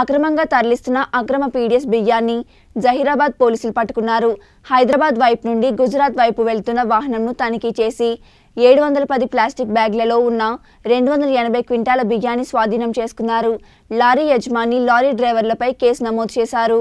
అక్రమంగా తరలిస్తున్న అక్రమ పీడీఎస్ బియ్యాన్ని జహీరాబాద్ పోలీసులు పట్టుకున్నారు. హైదరాబాద్ వైపు నుండి గుజరాత్ వైపు వెళ్తున్న వాహనంను తనిఖీ చేసి 710 ప్లాస్టిక్ బ్యాగ్లలో ఉన్న 280 క్వింటాల బియ్యాన్ని స్వాధీనం చేసుకున్నారు. లారీ యజమాని, లారీ డ్రైవర్లపై కేసు నమోదు చేశారు.